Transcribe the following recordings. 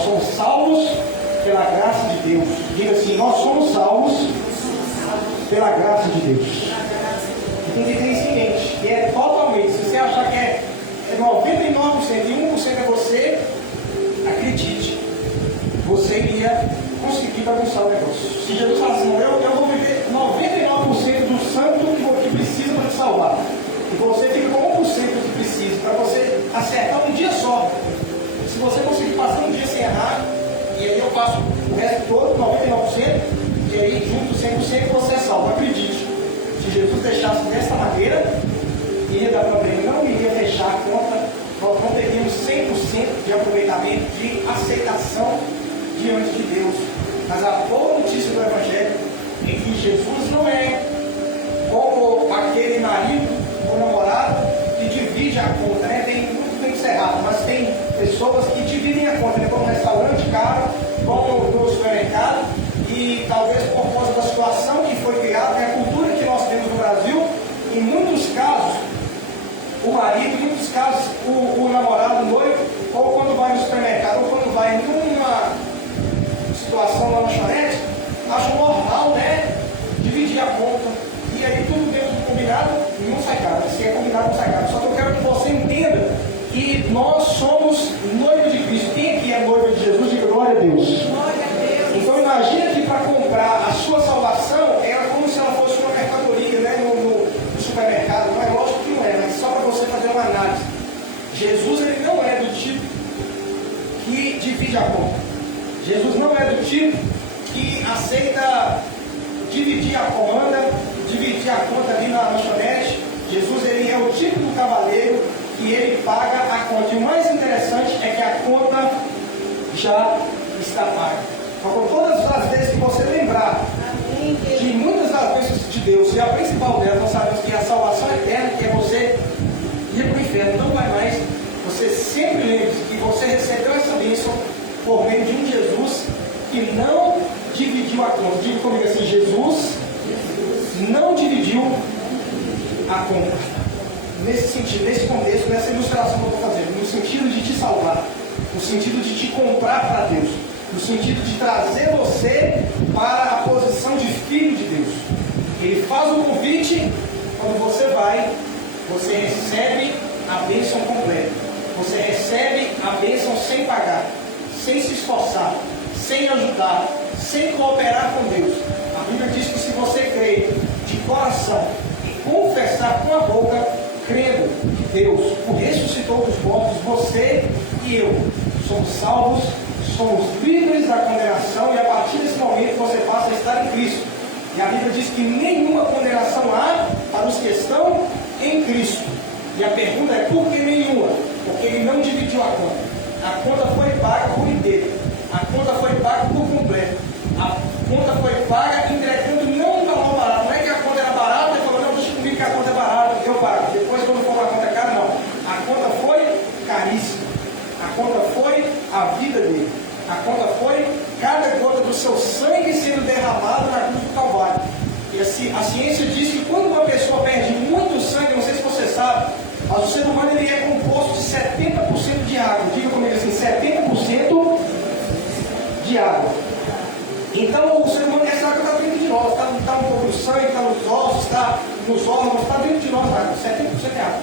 Nós somos salvos pela graça de Deus. Diga assim: nós somos salvos pela graça de Deus. E tem que ter isso em mente, que é totalmente. Se você achar que é 99% e 1% é você, acredite, você iria conseguir bagunçar o negócio. Se Jesus fala assim: eu vou viver 99% do santo que precisa para te salvar, e você fica com 1% do que precisa, para você acertar um dia só. Se você conseguir passar um dia sem errar, e aí eu passo o resto todo, 99%, e aí junto 100% você é salvo. Acredite, se Jesus deixasse dessa maneira, iria dar problema, não iria fechar a conta, nós não teríamos 100% de aproveitamento, de aceitação diante de Deus. Mas a boa notícia do Evangelho é que Jesus não é como aquele marido ou namorado que divide a conta, né? Tem muito bem cerrado, mas tem pessoas que dividem a conta, né? Como no restaurante caro, como no supermercado, e talvez por causa da situação que foi criada, né? A cultura que nós temos no Brasil, em muitos casos, o marido, em muitos casos, o namorado, o noivo, ou quando vai no supermercado, ou quando vai numa situação lá na lanchonete, acha normal, né? Dividir a conta. E aí tudo dentro do combinado, não sai caro. Se é combinado, não sai caro. Só que eu quero que você entenda que nós somos noivo de Cristo. Quem aqui é noivo de Jesus? Diga glória a Deus. Glória a Deus. Então imagina que para comprar a sua salvação, era como se ela fosse uma mercadoria, né? No supermercado. Não é lógico que não é, mas só para você fazer uma análise. Jesus, ele não é do tipo que divide a conta. Jesus não é do tipo que aceita dividir a comanda, dividir a conta ali na lanchonete. Jesus, ele é o tipo do cavaleiro que ele paga a conta. E o mais interessante é que a conta já está paga. Então, todas as vezes que você lembrar de muitas das bênçãos de Deus, e a principal delas, nós sabemos que é a salvação eterna, que é você ir para o inferno, não vai mais. Você sempre lembre que você recebeu essa bênção por meio de um Jesus que não dividiu a conta. Diga comigo assim: Jesus não dividiu a conta. Nesse sentido, nesse contexto, nessa ilustração que eu estou fazendo, no sentido de te salvar, no sentido de te comprar para Deus, no sentido de trazer você para a posição de filho de Deus. Ele faz o convite, quando você vai, você recebe a bênção completa. Você recebe a bênção sem pagar, sem se esforçar, sem ajudar, sem cooperar com Deus. A Bíblia diz que se você crer de coração e confessar com a boca, crendo que Deus o ressuscitou dos mortos, você e eu somos salvos, somos livres da condenação, e a partir desse momento você passa a estar em Cristo. E a Bíblia diz que nenhuma condenação há para os que estão em Cristo. E a pergunta é: por que nenhuma? Porque ele não dividiu a conta. A conta foi paga por inteiro. A conta foi paga por completo. A conta foi paga entregando não um valor barato. Não é que a conta era barata e falou: não, deixa comigo que a conta é barata, eu pago. Depois, quando for uma conta cara, não. A conta foi caríssima. A conta foi a vida dele. A conta foi cada gota do seu sangue sendo derramado na cruz do Calvário. E a ciência diz que quando uma pessoa perde muito sangue, não sei se você sabe, mas o ser humano ele é composto de 70% de água. Diga comigo assim: 70% de água. Então o ser humano, essa água está dentro de nós, está um pouco no sangue, está nos ossos, está nos órgãos, está dentro de nós a água, 70% é água.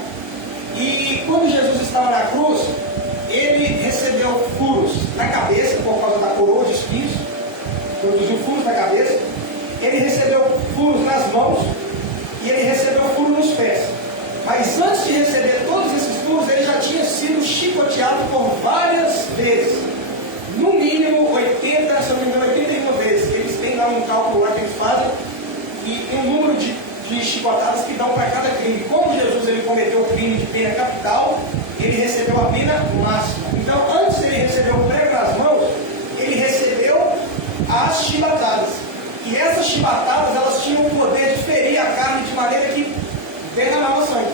E quando Jesus estava na cruz, ele recebeu furos na cabeça por causa da coroa de espinhos, produziu furos na cabeça, ele recebeu furos nas mãos e ele recebeu furos nos pés. Mas antes de receber todos esses furos, ele já tinha sido chicoteado por várias vezes. No mínimo 80, se não me engano, 81 vezes. Eles têm lá um cálculo lá que eles fazem, e tem um número de chicotadas que dão para cada crime. Como Jesus ele cometeu o crime de pena capital, ele recebeu a pena máxima. Então, antes ele receber o prego nas mãos, ele recebeu as chibatadas. E essas chibatadas, elas tinham o poder de ferir a carne de maneira que derramava sangue.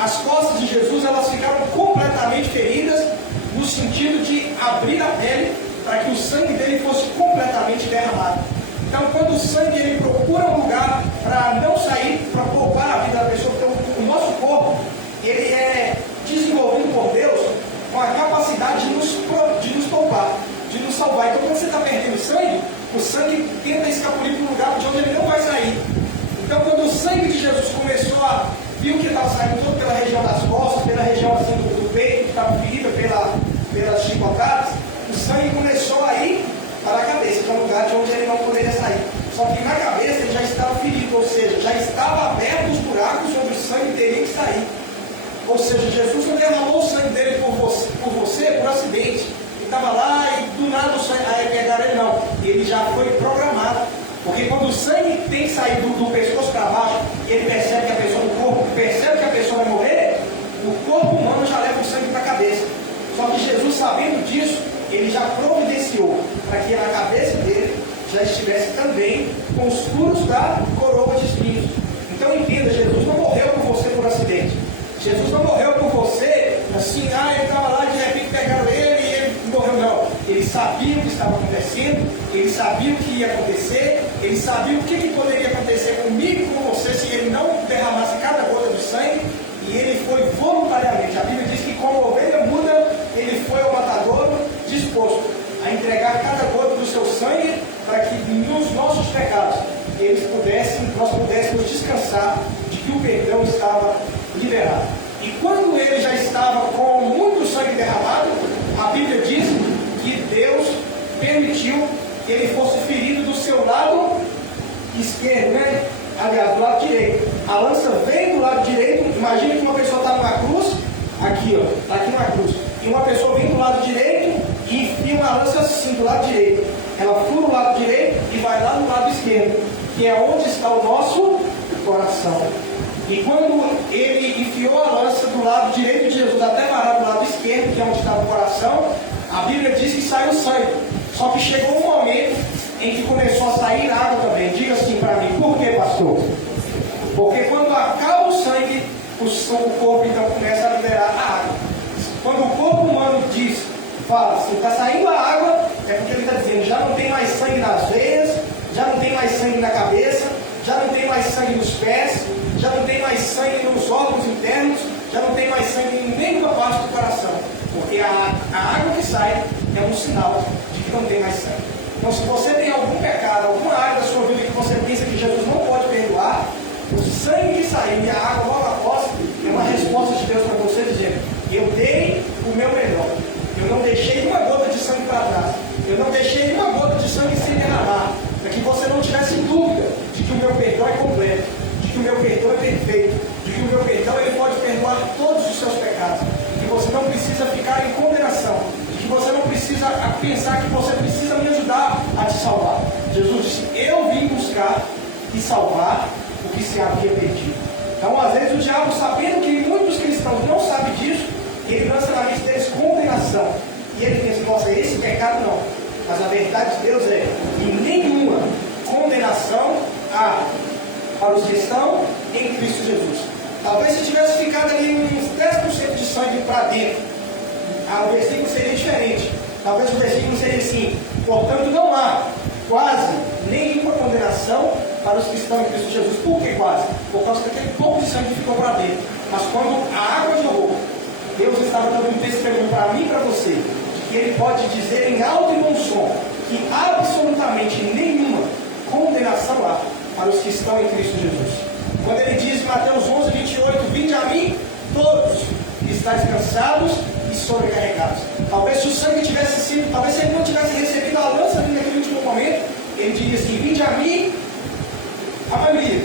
As costas de Jesus, elas ficaram completamente feridas, no sentido de abrir a pele para que o sangue dele fosse completamente derramado. Então, quando o sangue ele procura um lugar para não sair, para poupar a vida da pessoa, porque o nosso corpo ele é desenvolvido por Deus com a capacidade de nos poupar, de quando você está perdendo sangue, o sangue tenta escapulir para um lugar de onde ele não vai sair. Então, quando o sangue de Jesus começou a viu que estava saindo todo pela região das costas, pela região assim, do peito, que estava ferida pelas chicotadas, o sangue começou a ir para a cabeça, que é um lugar de onde ele não poderia sair. Só que na cabeça ele já estava ferido, ou seja, já estava aberto os buracos onde o sangue teria que sair. Ou seja, Jesus não derramou o sangue dele por você por acidente. Ele estava lá e do nada o sangue pegaram ele, não. Ele já foi programado. Porque quando o sangue tem que sair do pescoço para baixo, ele percebe que a pessoa, o corpo percebe que a pessoa vai morrer, o corpo humano já leva o sangue para a cabeça. Só que Jesus, sabendo disso, ele já providenciou para que na cabeça dele já estivesse também com os furos da coroa de espinhos. Então entenda, Jesus não morreu por você por acidente. Jesus não morreu por você assim, ele estava lá, de repente pegaram ele e ele morreu, não. Ele sabia o que estava acontecendo, ele sabia o que ia acontecer, ele sabia o que poderia acontecer comigo e com você se ele não derramasse cada gota do sangue, e ele foi voluntariamente. A Bíblia diz que como ovelha muda, ele foi ao matadouro disposto a entregar cada gota do seu sangue para que nos nossos pecados nós pudéssemos descansar de que o perdão estava liberado. E quando ele já estava com muito sangue derramado, a Bíblia diz que Deus permitiu que ele fosse ferido do seu lado esquerdo, né? Aliás, do lado direito. A lança vem do lado direito. Imagina que uma pessoa está numa cruz, aqui, ó, está aqui na cruz. E uma pessoa vem do lado direito e enfia uma lança assim, do lado direito. Ela fura o lado direito e vai lá no lado esquerdo, que é onde está o nosso coração. E quando ele enfiou a lança do lado direito de Jesus até parar do lado esquerdo, que é onde estava o coração, a Bíblia diz que saiu sangue. Só que chegou um momento em que começou a sair água também. Diga assim para mim, por que, pastor? Porque quando acaba o sangue, o corpo então começa a liberar a água. Quando o corpo humano fala assim, está saindo a água, é porque ele está dizendo, já não tem mais sangue nas veias, já não tem mais sangue na cabeça, já não tem mais sangue nos pés, já não tem mais sangue nos órgãos internos, já não tem mais sangue em nenhuma parte do coração. Porque a água que sai é um sinal de que não tem mais sangue. Então, se você tem algum pecado, alguma área da sua vida que você pensa que Jesus não pode perdoar, o sangue que saiu e a água logo após é uma resposta de Deus para você dizendo, eu dei o meu melhor. Eu não deixei uma gota de sangue para trás. Eu não deixei uma gota de sangue sem derramar. Para que você não tivesse dúvida de que o meu perdão é completo, de que o meu perdão é perfeito, de que o meu perdão ele pode perdoar todos os seus pecados, de que você não precisa ficar em condenação, de que você não precisa pensar que você precisa me ajudar a te salvar. Jesus disse, eu vim buscar e salvar o que se havia perdido. Então, às vezes, o diabo, sabendo que muitos cristãos não sabem disso, ele lança na mente deles condenação. E ele pensa, nossa, esse pecado não. Mas a verdade de Deus é que nenhuma condenação há para os que estão em Cristo Jesus. Talvez se tivesse ficado ali uns 10% de sangue para dentro, o versículo seria diferente. Talvez o versículo seria assim, portanto não há quase nenhuma condenação para os que estão em Cristo Jesus. Por que quase? Por causa daquele pouco de sangue que ficou para dentro. Mas quando a água jorrou, Deus estava dando um testemunho para mim e para você, de que Ele pode dizer em alto e bom som que absolutamente nenhuma condenação há para os que estão em Cristo Jesus. Quando Ele diz em Mateus 11, 28, vinde a mim todos que estáis cansados e sobrecarregados. Talvez se o sangue tivesse sido, talvez se Ele não tivesse recebido a lança naquele último momento, Ele diria assim, vinde a mim, a maioria,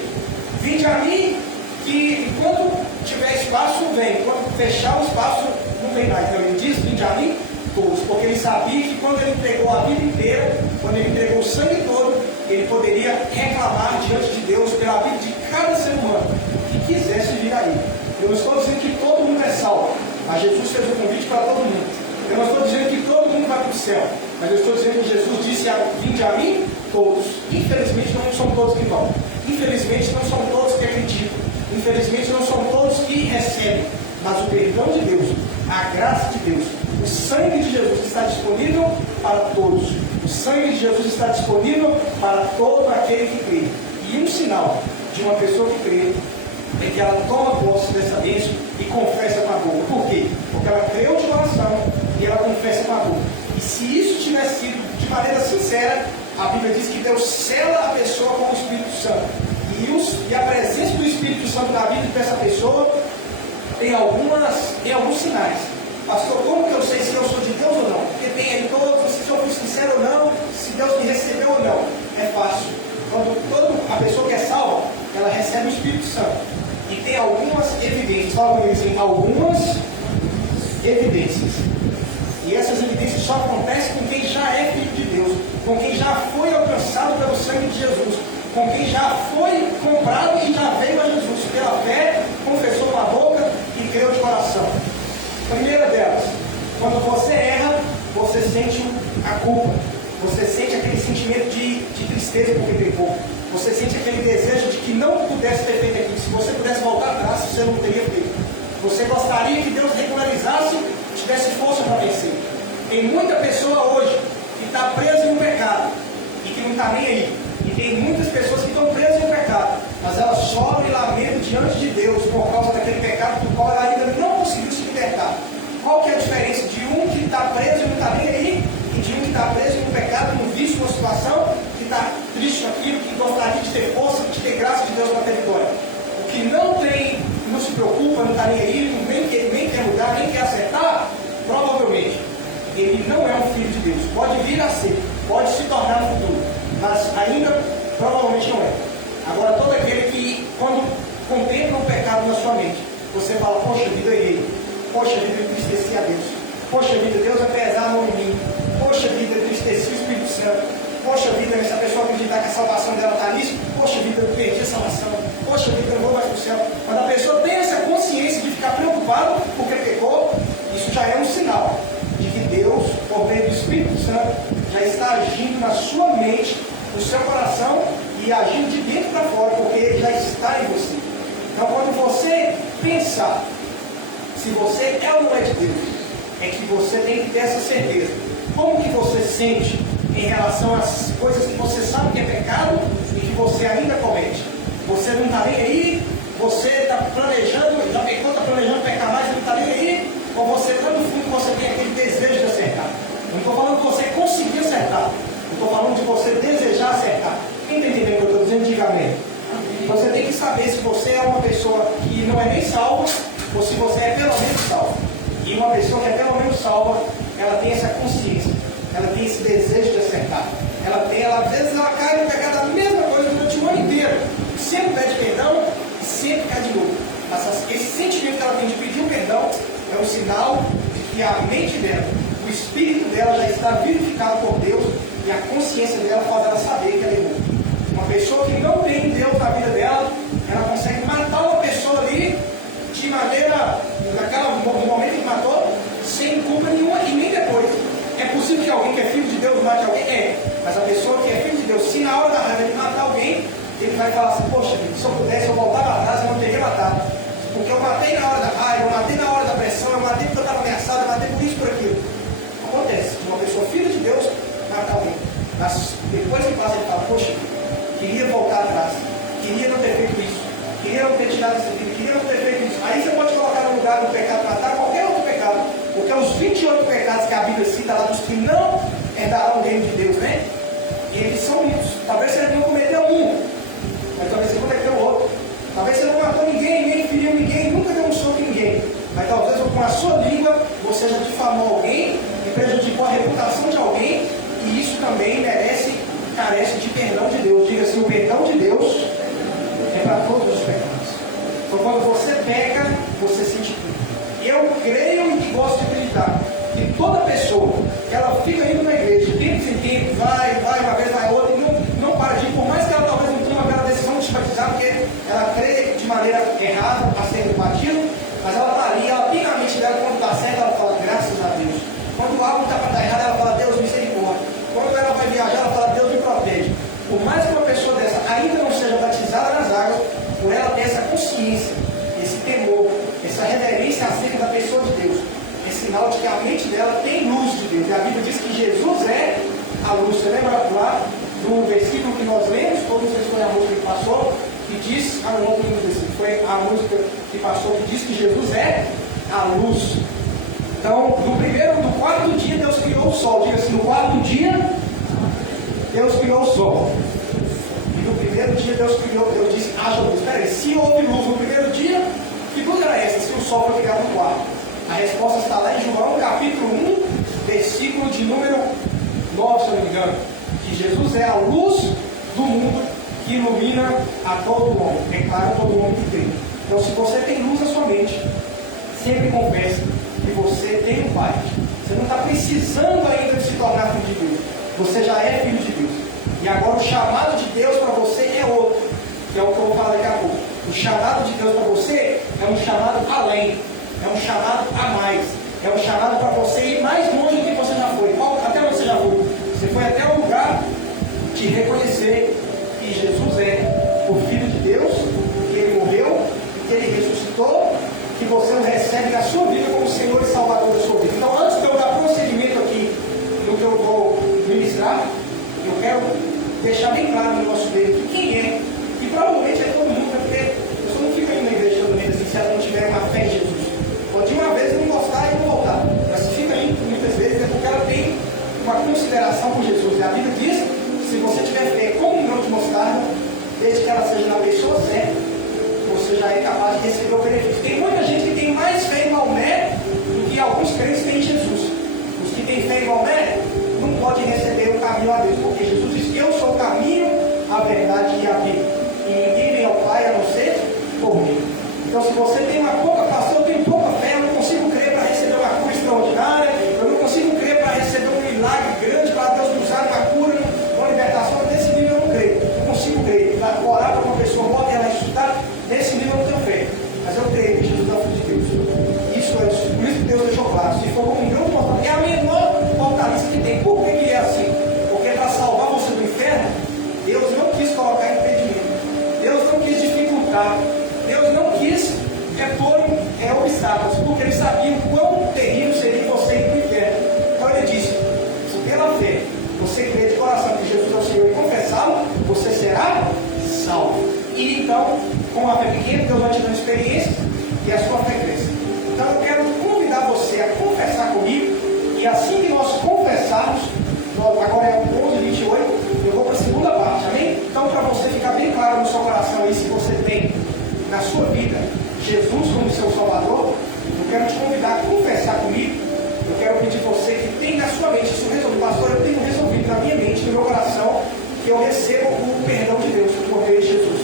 vinde a mim, que enquanto tiver espaço, vem. Quando fechar o espaço, não vem mais. Então ele diz, vinde a mim, todos. Porque ele sabia que quando ele entregou a vida inteira, quando ele entregou o sangue todo, ele poderia reclamar diante de Deus pela vida de cada ser humano que quisesse vir a ele. Eu não estou dizendo que todo mundo é salvo, mas Jesus fez um convite para todo mundo. Eu não estou dizendo que todo mundo vai para o céu, mas eu estou dizendo que Jesus disse, vinde a mim, todos. Infelizmente não são todos que vão. Infelizmente não são todos que acreditam. Infelizmente não são todos que recebem, mas o perdão de Deus, a graça de Deus, o sangue de Jesus está disponível para todos. O sangue de Jesus está disponível para todo aquele que crê. E um sinal de uma pessoa que crê é que ela toma posse dessa bênção e confessa com a boca. Por quê? Porque ela creu de coração e ela confessa com a boca. E se isso tivesse sido de maneira sincera, a Bíblia diz que Deus sela a pessoa com o Espírito Santo. E a presença do Espírito Santo na vida dessa pessoa tem alguns sinais. Pastor, como que eu sei se eu sou de Deus ou não? Porque tem aí todos, se eu fui sincero ou não, se Deus me recebeu ou não. É fácil. Quando a pessoa que é salva, ela recebe o Espírito Santo. E tem algumas evidências. Fala comigo assim, algumas evidências. E essas evidências só acontecem com quem já é filho de Deus, com quem já foi alcançado pelo sangue de Jesus, com quem já foi comprado e já veio a Jesus pela fé, confessou com a boca e creu de coração. Primeira delas, quando você erra, você sente a culpa, você sente aquele sentimento de tristeza porque pecou, você sente aquele desejo de que não pudesse ter feito aquilo. Se você pudesse voltar atrás, você não teria feito. Você gostaria que Deus regularizasse, tivesse força para vencer. Tem muita pessoa hoje que está presa em um pecado e que não está nem aí. E tem muitas pessoas que estão presas em um pecado, mas elas sofrem lamento diante de Deus por causa daquele pecado do qual ela ainda não conseguiu se libertar. Qual que é a diferença de um que está preso e não está nem aí, e de um que está preso em um pecado, num vício, numa situação, que está triste com aquilo, que gostaria de ter força, de ter graça de Deus para ter vitória? O que não se preocupa, não está nem aí, nem quer mudar, nem quer acertar, provavelmente ele não é um filho de Deus. Pode vir a ser, pode se tornar no futuro, mas ainda provavelmente não é. Agora, todo aquele que, quando contempla um pecado na sua mente, você fala, poxa vida, errei, poxa vida, eu entristeci a Deus, poxa vida, Deus vai pesar a mão em mim, poxa vida, eu entristeci o Espírito Santo, poxa vida, se a pessoa acreditar que a salvação dela está nisso, poxa vida, eu perdi a salvação, poxa vida, eu não vou mais para o céu. Quando a pessoa tem essa consciência de ficar preocupado porque pecou, isso já é um sinal de que Deus, por meio do Espírito Santo, já está agindo na sua mente, no seu coração e agindo de dentro para fora, porque Ele já está em você. Então, quando você pensar se você é ou não é de Deus, é que você tem que ter essa certeza. Como que você sente em relação às coisas que você sabe que é pecado e que você ainda comete? Você não está nem aí? Você está planejando, já pecou, está planejando pecar mais e não está nem aí? Ou você está no fundo, você tem aquele desejo de acertar? Não estou falando de você conseguir acertar, estou falando de você desejar acertar. Quem está entendendo o que eu estou dizendo? Diga amém. Você tem que saber se você é uma pessoa que não é nem salva, ou se você é pelo menos salva. E uma pessoa que é pelo menos salva, ela tem essa consciência, ela tem esse desejo de acertar. Às vezes ela cai no pecado da mesma coisa durante o ano inteiro, sempre pede perdão e sempre cai de novo. Mas esse sentimento que ela tem de pedir um perdão é um sinal de que a mente dela, o espírito dela já está vivificado por Deus e a consciência dela faz ela saber que ela errou. Uma pessoa que não tem Deus na vida dela, ela consegue matar uma pessoa ali de maneira, no momento em que matou, sem culpa nenhuma e nem depois. É possível que alguém que é filho de Deus mate alguém? É. Mas a pessoa que é filho de Deus, se na hora da raiva ele matar alguém, ele vai falar assim, poxa, se eu pudesse, eu voltava atrás, eu não teria matado. Porque eu matei na hora da raiva, eu matei na hora da pressão, eu matei porque eu estava ameaçado, eu matei por isso, por aquilo. Acontece, uma pessoa filha de Deus mata alguém. Mas depois que passa, ele fala, poxa, queria voltar atrás, queria não ter feito isso, queria não ter tirado essa vida, queria não ter feito isso. Aí você pode colocar no lugar do pecado, matar qualquer outro pecado, porque os 28 pecados que a Bíblia cita lá dos que não herdarão o reino de Deus, né? E eles são muitos. Talvez você não cometeu um, mas talvez você cometeu outro. Talvez você não matou ninguém, nem feriu ninguém, nunca deu um soco em ninguém. Mas talvez com a sua língua você já difamou alguém e prejudicou a reputação de alguém, e isso também carece de perdão de Deus. Diga assim, o perdão de Deus é para todos os pecados. Então quando você peca, você sente culpa. Eu creio e gosto de acreditar que toda pessoa, ela fica indo na igreja, tempo sem tempo, vai, uma vez vai outra, e não para de ir, por mais que ela talvez não tenha aquela decisão de se batizar, porque ela crê de maneira errada, a ser do batismo, mas ela está ali, ela tem na mente dela, quando está certo, ela fala, graças a Deus. Quando algo está para estar errado, ela fala, Deus, misericórdia. Quando ela vai viajar, ela fala, Deus me protege. Por mais que uma pessoa dessa ainda não seja batizada nas águas, por ela ter essa consciência, esse temor, essa reverência acerca da pessoa de Deus, é sinal de que a mente dela tem luz de Deus. E a Bíblia diz que Jesus é a luz. Você lembra lá do versículo que nós lemos? Todos vocês foi a música que passou, que diz, não lembro do versículo, foi a música que passou, que diz que Jesus é a luz. Então, no quarto dia, Deus criou o sol. Diga assim, no quarto dia, Deus criou o sol. E no primeiro dia Deus disse, haja luz. Espera aí, se houve luz no primeiro dia, que luz era essa se o sol foi criado no quarto? A resposta está lá em João, capítulo 1, versículo de número 9, se eu não me engano. Que Jesus é a luz do mundo que ilumina a todo homem. É claro, todo homem que tem. Então, se você tem luz na sua mente, sempre confesse que você tem um Pai. Você não está precisando ainda de se tornar filho de Deus. Você já é filho de Deus. E agora o chamado de Deus para você é outro, que é o que eu vou falar daqui a pouco. O chamado de Deus para você é um chamado além, é um chamado a mais, é um chamado para você ir mais longe do que você já foi. Até onde você já foi? Você foi até o lugar de reconhecer que Jesus é o Filho de Deus, que Ele morreu, que Ele ressuscitou, que você o recebe na sua vida como Senhor e Salvador da sua vida. Então, antes de eu dar prosseguimento aqui no que eu vou ministrar, eu quero deixar bem claro no nosso meio que quem é, e provavelmente é todo mundo, porque a pessoa não fica indo na igreja todo mês assim, se ela não tiver uma fé em Jesus. Pode ir uma vez não gostar e não voltar, mas se fica indo muitas vezes é porque ela tem uma consideração por Jesus. E a Bíblia diz, se você tiver fé como um grão de mostarda, desde que ela seja na pessoa certa, você já é capaz de receber o benefício. Tem muita gente que tem mais fé em Maomé do que alguns crentes têm em Jesus. Os que têm fé em Maomé não podem receber o caminho a Deus, porque Jesus diz que eu sou o caminho, a verdade e a vida. E ninguém vem ao Pai a não ser por mim. Então, se você tem uma pouca pastor, eu tenho pouca fé, eu não consigo crer para receber uma cura extraordinária, eu não consigo crer para receber um milagre grande, para Deus me usar uma cura, uma libertação, nesse nível eu não creio. Eu consigo crer, para orar para uma pessoa morta e ela ressuscitar, nesse nível eu não tenho fé. Mas eu creio que Jesus é o Filho de Deus. Isso é por isso que Deus deixou claro. Se for como um grão de mostarda, é a menor hortaliça que tem. Por que é assim? Porque para salvar você do inferno, Deus não quis colocar impedimento. Deus não quis dificultar. Deus não quis pôr obstáculos, porque Ele sabia o quão terrível seria você ir para o inferno. Então Ele disse, se pela fé você crer de coração que Jesus é o Senhor e confessá-lo, você será salvo. E então, com a fé pequena, Deus vai te dando experiência e a sua fé cresce. Então eu quero convidar você a confessar comigo, e assim que nós confessarmos, agora é 11:28, eu vou para a segunda parte, amém? Então, para você ficar bem claro no seu coração aí, se você tem na sua vida Jesus como seu Salvador, eu quero te convidar a confessar comigo. Eu quero pedir você que tem na sua mente isso resolvido. Pastor, eu tenho resolvido na minha mente, no meu coração, que eu recebo o perdão de Deus por meio de Jesus.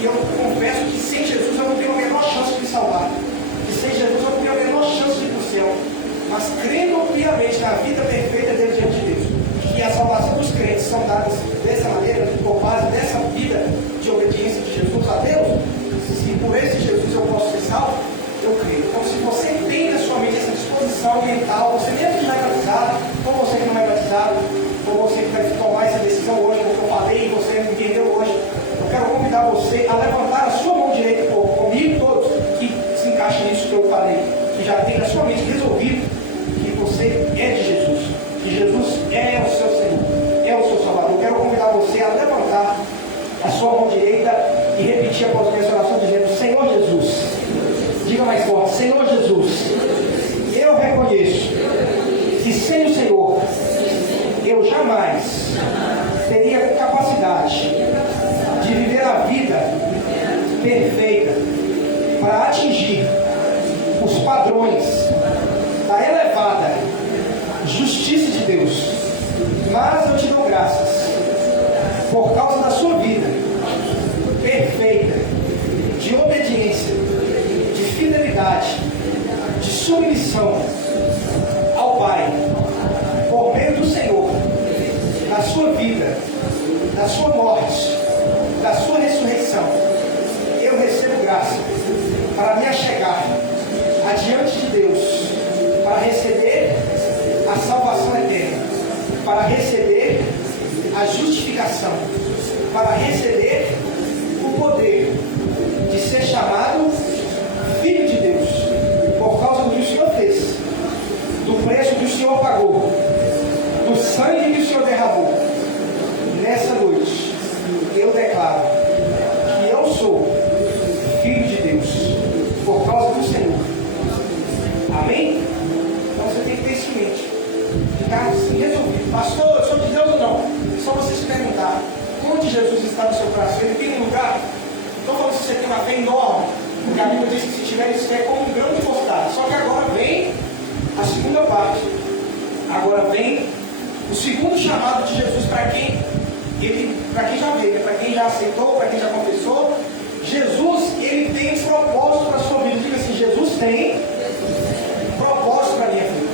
E eu confesso que sem Jesus eu não tenho a menor chance de me salvar. Que sem Jesus eu não tenho a menor chance de ir para o céu. Mas crendo piamente na vida perfeita dele diante de Deus, que a salvação dos crentes são dadas dessa maneira, por base dessa vida de obediência de Jesus a Deus, se por esse Jesus eu posso ser salvo, eu creio. Então, se você tem na sua mente essa disposição mental, você mesmo que não é batizado, ou você que não é batizado, ou você que vai tomar essa decisão hoje, como eu falei, e você entendeu hoje, eu quero convidar você a levantar a sua mão direita comigo, todos que se encaixem nisso que eu falei, que já tem na sua mente resolvido que você é de Jesus, que Jesus é o seu Senhor, é o seu Salvador. Eu quero convidar você a levantar a sua mão direita e repetir após a minha oração dizendo: Senhor Jesus, diga mais forte, Senhor Jesus, eu reconheço que sem o Senhor eu jamais teria capacidade de viver a vida perfeita para atingir os padrões da elevada justiça de Deus. Mas eu te dou graças por causa da sua vida perfeita, de obediência, de fidelidade, de submissão ao Pai, por meio do Senhor, na sua vida, na sua morte, da sua ressurreição. Eu recebo graça para me achegar adiante de Deus, para receber a salvação eterna, para receber a justificação, para receber o poder de ser chamado filho de Deus, por causa do que o Senhor fez, do preço que o Senhor pagou, do sangue que o Senhor derramou. Nessa noite, eu declaro que eu sou filho de Deus, por causa do Senhor. Amém? Então você tem que ter isso em mente, ficar assim resolvido. Pastor, eu sou de Deus ou não? Só você se de Jesus está no seu coração. Ele tem um lugar. Estou falando se você tem uma fé enorme, porque a Bíblia diz que se tiver isso é como um grão de mostarda. Só que agora vem a segunda parte. Agora vem o segundo chamado de Jesus para quem já veio, para quem já aceitou, para quem já confessou. Jesus, ele tem um propósito para a sua vida. Diga assim, Jesus tem propósito para a minha vida.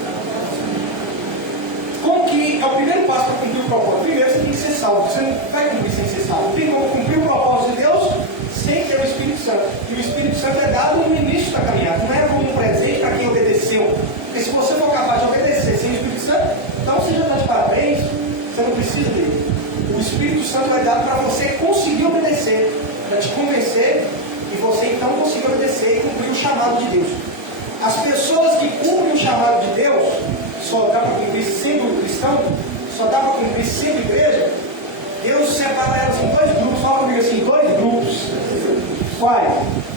Como que é o primeiro passo para cumprir o propósito? Primeiro, você tem que ser salvo. Você não vai cumprir sem ser salvo. Tem como cumprir o propósito de Deus sem ter o Espírito Santo. E o Espírito Santo é dado no início da caminhada. Não é como um presente para quem obedeceu. Porque se você for capaz de obedecer sem o Espírito Santo, então você já está de parabéns. Você não precisa dele. O Espírito Santo vai dar para você conseguir obedecer, para te convencer e você então conseguir obedecer e cumprir o chamado de Deus. As pessoas que cumprem o chamado de Deus, só dá para cumprir sendo cristão, só dá para cumprir sendo igreja. Deus separa elas em dois grupos. Fala comigo assim, dois grupos. Quais?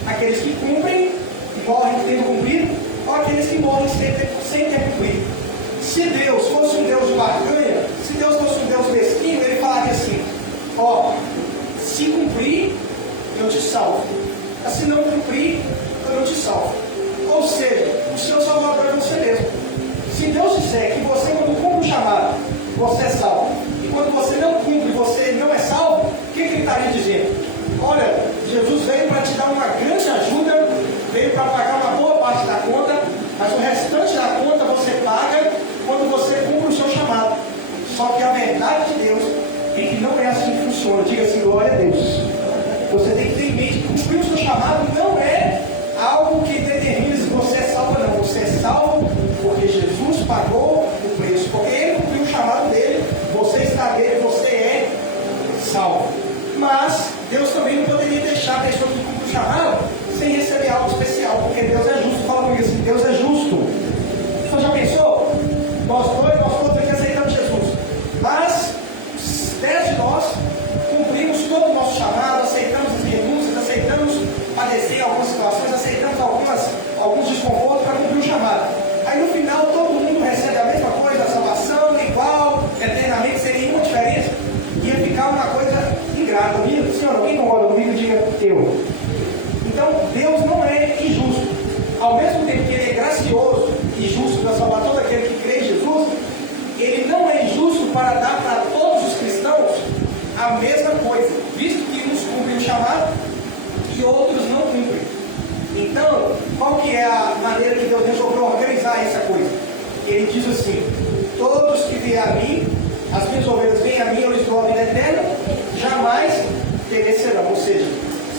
Aqueles que cumprem e morrem tendo cumprido, ou aqueles que morrem sem ter cumprido. Se Deus fosse um Deus de barganha, se Deus fosse um Deus mesquinho, ele falaria assim: ó, se cumprir, eu te salvo. Mas se não cumprir, eu não te salvo. Ou seja, o seu salvador é você mesmo. Se Deus disser que você, quando cumpre o chamado, você é salvo, e quando você não cumpre, você não é salvo, o que ele estaria dizendo? Olha, Jesus veio para te dar uma grande ajuda, veio para pagar uma boa parte da conta, mas o restante da conta você paga quando você cumpre o seu chamado. Só que a verdade de Deus é que não é assim que funciona. Diga assim, glória a Deus. Você tem que ter em mente que cumprir o seu chamado não é algo que determina se você é salvo ou não. Você é salvo porque Jesus pagou o preço, porque ele cumpriu o chamado dele, você está nele, você é salvo. Mas Deus também não poderia deixar a pessoa que cumpre o chamado sem receber algo especial, porque Deus é justo. Fala comigo assim, Deus é justo. Você já pensou? Nós todos aqui aceitamos Jesus, mas 10 de nós cumprimos todo o nosso chamado, aceitamos as renúncias, aceitamos padecer em algumas situações, aceitamos alguns desconfortos para cumprir o chamado. Aí no final todo mundo recebe a mesma coisa, a salvação igual, eternamente, sem nenhuma diferença. Ia ficar uma coisa ingrata. Senhor, alguém concorda comigo? Diga eu. Então Deus não é injusto. Ao mesmo tempo que ele é gracioso e justo para salvar todo aquele que crê em Jesus, ele não é injusto para dar para todos os cristãos a mesma coisa, visto que uns cumprem o chamado e outros não cumprem. Então, qual que é a maneira que Deus resolveu organizar essa coisa? Ele diz assim: todos que vêm a mim, as minhas ovelhas vêm a mim, eu lhes dou a vida eterna, jamais perecerão. Ou seja,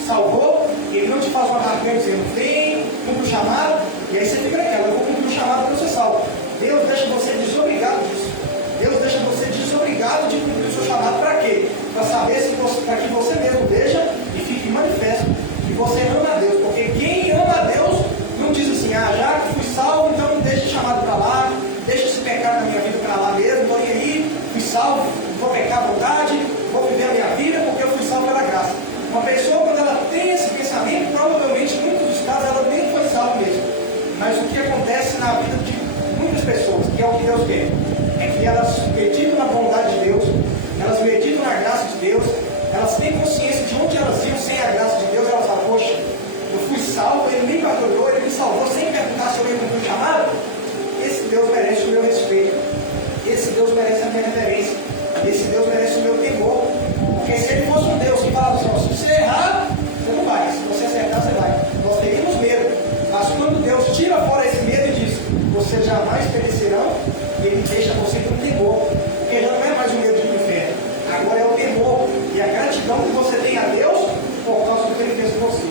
salvou, ele não te faz uma barganha dizendo, vem, cumpre o chamado, e aí você fica naquela, eu vou cumprir o chamado para você salvo. Deus deixa você desobrigado disso. Deus deixa você desobrigado de cumprir o seu chamado para quê? Para saber se para que você mesmo veja e fique manifesto que você ama a Deus. Porque quem ama a Deus não diz assim, já que fui salvo, então não deixe o chamado para lá, deixa esse pecado na minha vida para lá mesmo, estou aí, fui salvo, vou pecar à vontade, vou viver a minha vida porque eu fui salvo pela graça. Uma pessoa, quando ela tem esse pensamento, provavelmente, em muitos dos casos, ela nem foi salva mesmo. Mas o que acontece na vida de muitas pessoas, que é o que Deus quer, é que elas meditam na bondade de Deus, elas meditam na graça de Deus, elas têm consciência de onde elas iam sem a graça de Deus, elas falam, poxa, eu fui salvo, ele me perdoou, ele me salvou sem perguntar se eu ia cumprir o chamado. Esse Deus merece o meu respeito, esse Deus merece a minha reverência, esse Deus merece o meu temor. Porque se ele fosse um Deus que falava assim, se você errar, você não vai, se você acertar, você vai. Nós teríamos medo, mas quando Deus tira fora esse medo e diz, vocês jamais perecerão, ele deixa você com temor, porque já não é mais o medo do inferno, agora é o temor e a gratidão que você tem a Deus por causa do que ele fez por você.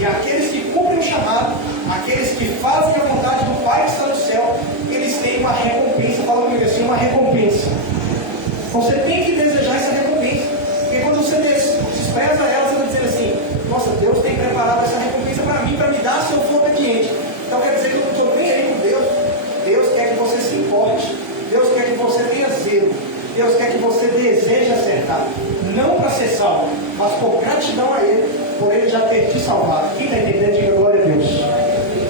E aqueles que cumprem o chamado, aqueles que fazem a vontade do Pai que está no céu, eles têm uma recompensa. Fala comigo assim, uma recompensa. Você tem que desejar essa recompensa, porque quando você despreza ela, você vai dizer assim, nossa, Deus tem preparado essa recompensa para mim, para me dar se eu for obediente. Então quer dizer que eu não estou nem aí com Deus. Deus quer que você se importe, Deus quer que você tenha zelo, Deus quer que você deseje acertar, não para ser salvo, mas por gratidão a Ele, por Ele já ter te salvado. Quem está entendendo, diga glória a Deus.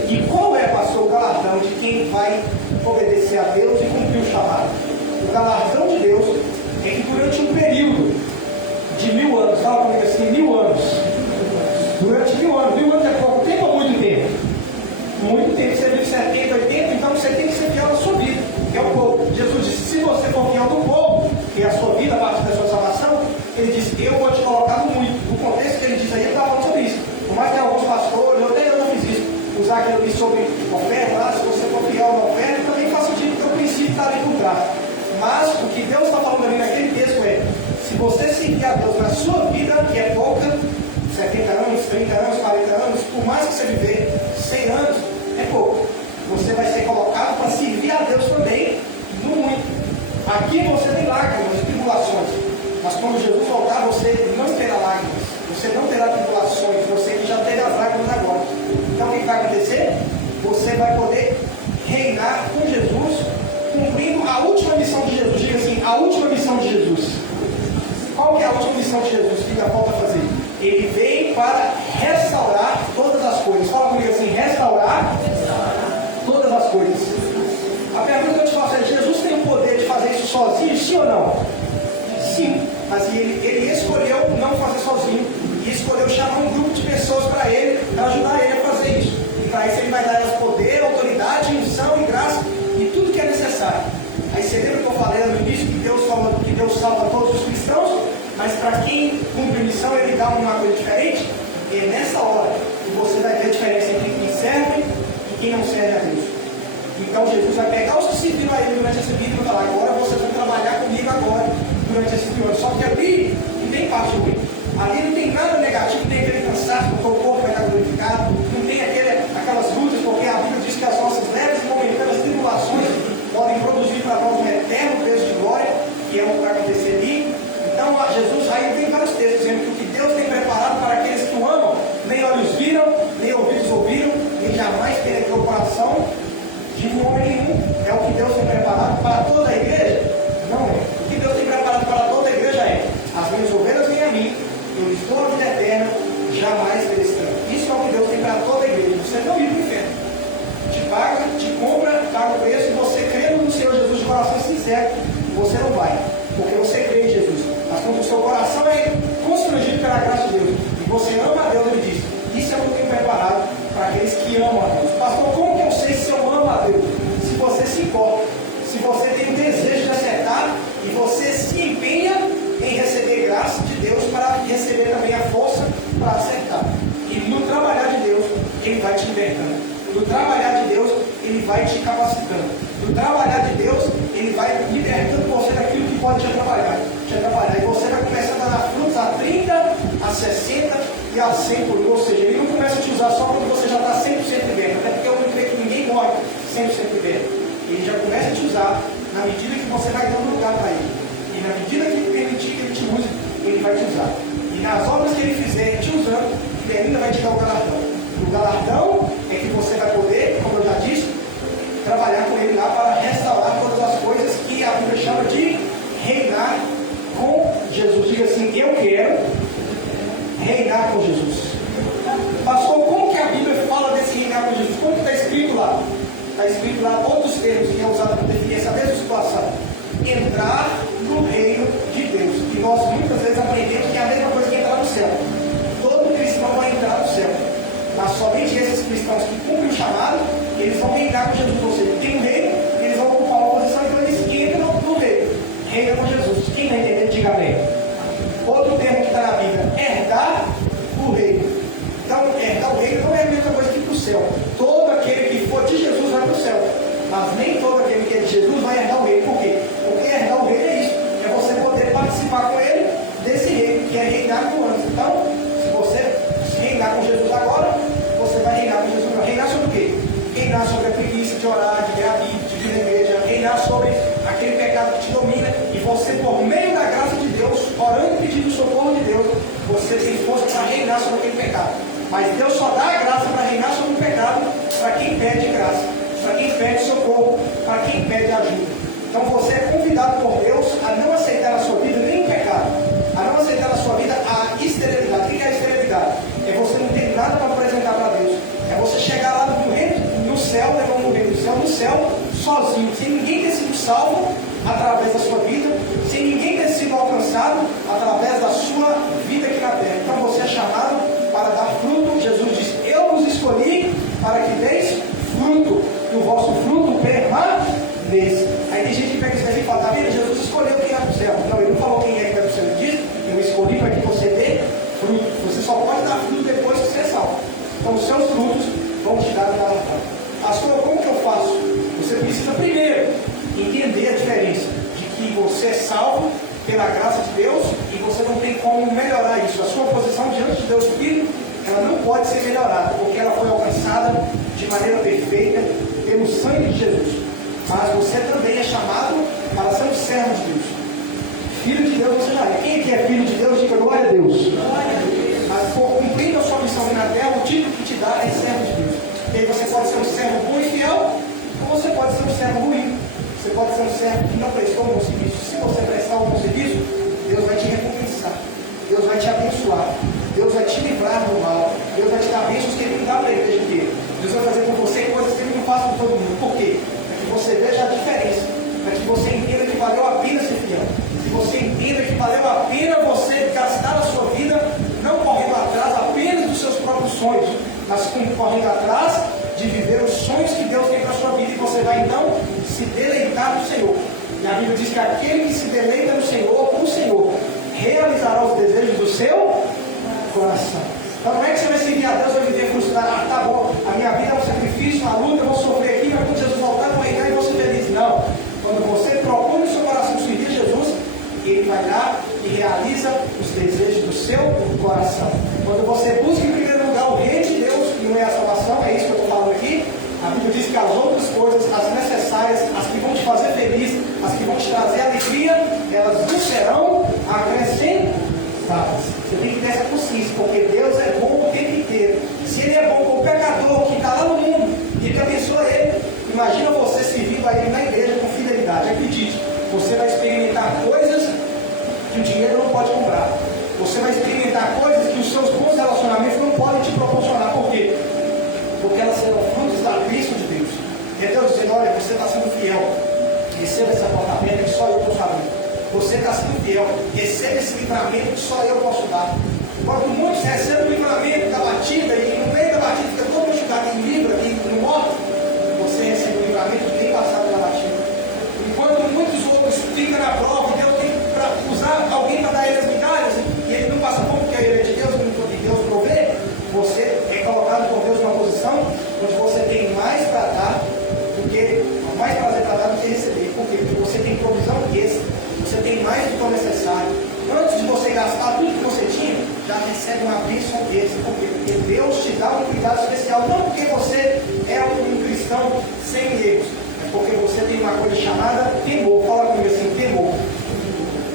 E qual é, pastor, o galardão de quem vai obedecer a Deus e cumprir o chamado? O galardão de Deus é que durante um período de 1000 a Deus na sua vida, que é pouca, 70 anos, 30 anos, 40 anos, por mais que você viver 100 anos, é pouco. Você vai ser colocado para servir a Deus também, no muito. Aqui você tem lágrimas, tribulações, mas quando Jesus voltar, você não terá lágrimas, você não terá tribulações, você que já teve as lágrimas agora. Então o que vai acontecer? Você vai poder reinar com Jesus, cumprindo a última missão de Jesus. Diga assim, a última missão de Jesus. Qual que é a última missão de Jesus? O que ainda falta fazer? Ele veio para restaurar todas as coisas. Fala comigo assim, restaurar todas as coisas. A pergunta que eu te faço é, Jesus tem o poder de fazer isso sozinho, sim ou não? Sim, mas ele escolheu não fazer sozinho, e escolheu chamar um grupo de pessoas para ele, para ajudar ele a fazer isso. E para isso ele vai dar elas poder, autoridade, unção e graça, e tudo que é necessário. Aí você lembra que eu falei no início que Deus salva todos os cristãos, mas para quem cumpre a missão ele dá uma coisa diferente, e é nessa hora que você vai ver a diferença entre quem serve e quem não serve a Deus. Então Jesus vai pegar os que serviram a ele durante essa vida e vai falar, agora vocês vão trabalhar comigo agora, durante esse período. Só que ali não tem parte ruim. Ali não tem nada negativo, não tem aquele cansaço, porque o corpo vai estar glorificado, não tem aquelas lutas, porque a Bíblia diz que as nossas leves e momentâneas tribulações podem produzir para nós um eterno peso de glória, que é o que vai acontecer ali. Então Jesus aí tem vários textos dizendo que o que Deus tem preparado para aqueles que o amam, nem olhos viram, nem ouvidos ouviram, nem jamais penetrou o coração de homem nenhum. É o que Deus tem preparado para toda a igreja? Não é. O que Deus tem preparado para toda a igreja é: as minhas ovelhas vêm a mim, eu lhes dou a vida eterna, jamais perecerão. Isso é o que Deus tem para toda a igreja. Você não ir para o inferno. Te paga, te compra, paga o preço, e você crendo no Senhor Jesus de coração sincero, você não vai, porque você crê em Jesus. Mas quando o seu coração é constrangido pela graça de Deus, e você ama a Deus, ele diz: isso é o que eu tenho preparado para aqueles que amam a Deus. Pastor, como que eu sei se eu amo a Deus? Se você se importa, se você tem um desejo de acertar, e você se empenha em receber graça de Deus para receber também a força para acertar. E no trabalhar de Deus, ele vai te libertando. No trabalhar de Deus, ele vai te capacitando. No trabalhar de Deus, ele vai libertando você daquilo que pode te atrapalhar. E você vai começar a dar frutos a 30, a 60 e a 100 por um. Ou seja, ele não começa a te usar só quando você já está 100% liberto. Até porque eu não creio que ninguém morre 100% liberto. Ele já começa a te usar na medida que você vai dando lugar para ele. E na medida que ele permitir que ele te use, ele vai te usar. E nas obras que ele fizer te usando, ele ainda vai te dar o galardão. O galardão é que você vai poder, como eu já disse, trabalhar com ele lá para restaurar todas as coisas que a Bíblia chama de reinar com Jesus. Diga assim: eu quero reinar com Jesus. Pastor, como que a Bíblia fala desse reinar com Jesus? Como que está escrito lá? Está escrito lá outros termos que é usado para definir essa mesma situação. Entrar no reino de Deus. E nós muitas vezes aprendemos que é a mesma coisa que entrar no céu. Todo cristão vai entrar no céu. Mas somente esses cristãos que cumprem o chamado, eles vão reinar com Jesus. Ou seja, tem um reino, eles vão ocupar uma posição, então eles entram no reino. Reina com Jesus. Quem está entendendo, diga amém. Outro termo que está na Bíblia: herdar o reino. Então, herdar o reino não é a mesma coisa que ir para o céu. Todo aquele que for de Jesus vai para o céu. Mas nem todo aquele que é de Jesus vai herdar o reino. Por quê? Porque herdar o reino é isso. É você poder participar com ele desse reino, que é reinar com antes. Então, se você reinar com Jesus agora, você vai reinar com Jesus. Reinar sobre o quê? Reinar sobre a preguiça de orar, de ler a Bíblia, de vir à igreja. Reinar sobre aquele pecado que te domina. E você, por meio da graça de Deus, orando e pedindo o socorro de Deus, você tem força para reinar sobre aquele pecado. Mas Deus só dá a graça para reinar sobre o pecado para quem pede graça, para quem pede socorro, para quem pede ajuda. Então você é convidado por Deus a não aceitar na sua vida nem o pecado, a não aceitar na sua vida a esterilidade. O que é a esterilidade? É você não ter nada para apresentar para Deus. É você chegar lá no reino, no céu, levando o reino do céu, no céu, sozinho, sem ninguém ter sido salvo através da sua vida, sem ninguém ter sido alcançado através da sua vida aqui na terra. Então você é chamado para dar fruto. Jesus diz: eu vos escolhi para que deis fruto, e o vosso fruto permaneça. Aí tem gente que pega isso aí e fala: tá vendo? Jesus escolheu quem vai para o céu. Não, ele não falou quem é que vai para o céu. Ele diz: eu escolhi para que você dê fruto. Você só pode dar fruto depois que você é salvo. Então os seus frutos vão te dar galardão. Pastor, como que eu faço? Você precisa primeiro entender a diferença de que você é salvo pela graça de Deus e você não tem como Deus Filho, ela não pode ser melhorada, porque ela foi alcançada de maneira perfeita pelo sangue de Jesus. Mas você também é chamado para ser um servo de Deus. Filho de Deus você já é. Quem aqui é filho de Deus, diga glória a Deus. Glória a Deus. Mas por cumprir a sua missão aqui na terra, o título que te dá é servo de Deus. E aí você pode ser um servo bom e fiel, ou você pode ser um servo ruim. Você pode ser um servo que não prestou um bom serviço. Se você prestar um bom serviço, Deus vai te recompensar. Deus vai te abençoar. Deus vai te livrar do mal. Deus vai te dar bênçãos que Ele não dá para a igreja inteira. Deus vai fazer por você coisas que Ele não faz com todo mundo. Por quê? Para que você veja a diferença. Para que você entenda que valeu a pena ser fiel. Que você entenda que valeu a pena você gastar a sua vida não correndo atrás apenas dos seus próprios sonhos, mas correndo atrás de viver os sonhos que Deus tem para a sua vida. E você vai então se deleitar no Senhor. E a Bíblia diz que aquele que se deleita no Senhor, o Senhor realizará os desejos do seu coração. Então não é que você vai servir a Deus, vai viver frustrado. Ah, tá bom, a minha vida é um sacrifício, uma luta, eu vou sofrer aqui, mas quando Jesus voltar, eu vou reinar e vou ser feliz. Não. Quando você procura no seu coração servir Jesus, Ele vai lá e realiza os desejos do seu coração. Quando você busca em primeiro lugar o reino de Deus, que não é a salvação, é isso que eu estou falando aqui, a Bíblia diz que as outras coisas, as necessárias, as que vão te fazer feliz, as que vão te trazer alegria, elas não serão acrescentadas. Você tem que ter essa consciência, porque Deus é bom o tempo inteiro. Se Ele é bom com o pecador que está lá no mundo e Ele abençoa ele, imagina você servindo a Ele na igreja com fidelidade. Acredite, você vai experimentar coisas que o dinheiro não pode comprar. Você vai experimentar coisas que os seus bons relacionamentos não podem te proporcionar. Por quê? Porque elas serão frutos da bênção de Deus. É Deus dizendo, olha, você está sendo fiel. Receba essa porta aberta que só eu posso abrir. Você está sendo fiel. Receba esse livramento que só eu posso dar. Enquanto muitos recebem o livramento da batida e no meio da batida fica todo machucado em livra e no morto, você recebe o livramento de nem passar pela batida. Enquanto muitos outros ficam na prova e Deus tem para usar alguém para dar ele as migalhas e ele não passa por porque ele é de Deus, não de Deus prover, você é colocado por Deus numa posição onde você tem mais para dar do que, mais prazer para dar do que receber. Por quê? Porque você tem provisão extra, você tem mais do que o necessário. Antes de você gastar tudo que você tinha, já recebe uma bênção extra. Por quê? Porque Deus te dá um cuidado especial, não porque você é um cristão sem erros, mas porque você tem uma coisa chamada temor. Fala comigo assim, temor.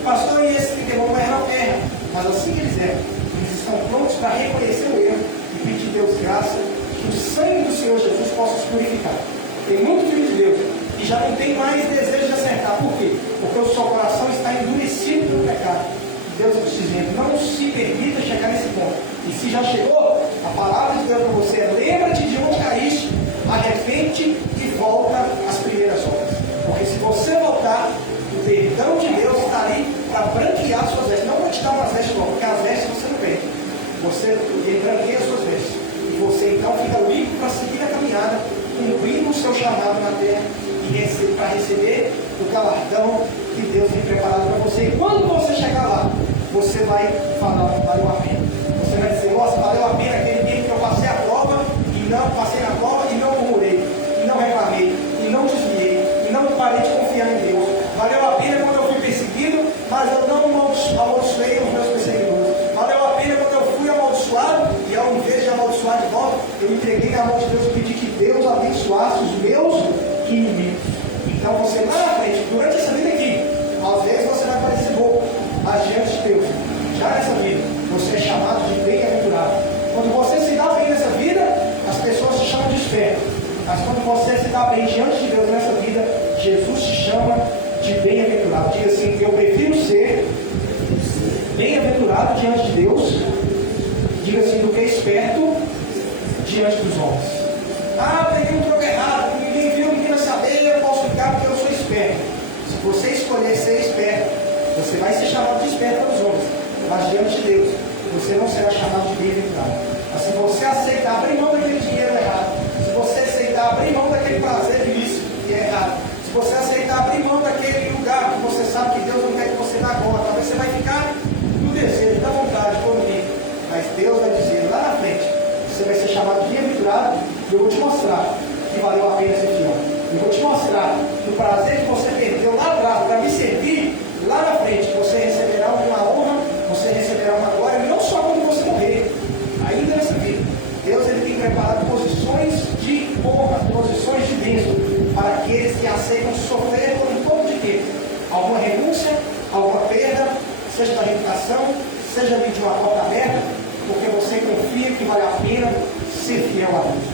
Pastor, e esse temor não erra, não erra. Mas assim que eles erram, eles estão prontos para reconhecer o erro e pedir a Deus graça que o sangue do Senhor Jesus possa os purificar. Tem muito filho de Deus que já não tem mais desejo de acertar. Por quê? Porque o seu coração está endurecido pelo pecado. Deus está dizendo, não se permita chegar nesse ponto. E se já chegou, a palavra de Deus para você é, lembra-te de onde caíste, arrepende e volta às primeiras obras. Porque se você voltar, o perdão de Deus está ali para branquear suas vestes. Não para te dar umas vestes novas, porque as vestes você não tem. Ele branqueia suas vestes. E você então fica limpo para seguir a caminhada, cumprindo o seu chamado na terra e para receber o galardão que Deus tem preparado para você. E quando você chegar lá, você vai falar, valeu a pena. Você vai dizer, nossa, valeu a pena aquele tempo que eu passei a prova e não passei na prova e não murmurei, e não reclamei, e não desviei, e não parei de confiar em Deus. Valeu a pena quando eu fui perseguido, mas eu não amaldiçoei os meus perseguidores. Valeu a pena quando eu fui amaldiçoado e ao invés de amaldiçoar de volta, eu entreguei na mão de Deus e pedi que Deus abençoasse os meus inimigos. Então você lá na frente, durante essa vida aqui, às vezes você vai parecer bobo, mas diante de Deus, já nessa vida, você é chamado de bem-aventurado. Quando você se dá bem nessa vida, as pessoas te chamam de esperto. Mas quando você se dá bem diante de Deus nessa vida, Jesus te chama de bem-aventurado. Diga assim, eu prefiro ser bem-aventurado diante de Deus, diga assim, do que esperto diante dos homens. Ah, peguei um troco errado, ninguém viu, ninguém vai saber, eu posso ficar porque eu sou esperto. Se você escolher ser esperto, você vai ser chamado de esperto pelos homens, mas diante de Deus, você não será chamado de bem-aventurado. Mas se você aceitar abrir mão daquele dinheiro errado, se você aceitar abrir mão daquele prazer ilícito que é errado, se você aceitar abrir mão daquele lugar que você sabe que Deus não quer que você dá conta, talvez você vai ficar no desejo, da vontade, por mim. Mas Deus vai dizer lá na frente, você vai ser chamado de bem-aventurado, e eu vou te mostrar que valeu a pena ser fiel. Eu vou te mostrar que o prazer que você perdeu lá atrás para me servir, lá na frente você receberá uma honra, você receberá uma glória, não só quando você morrer, condições de bênção para aqueles que aceitam sofrer por um pouco de tempo. Alguma renúncia, alguma perda, seja da reputação, seja de uma porta aberta, porque você confia que vale a pena ser fiel a Deus.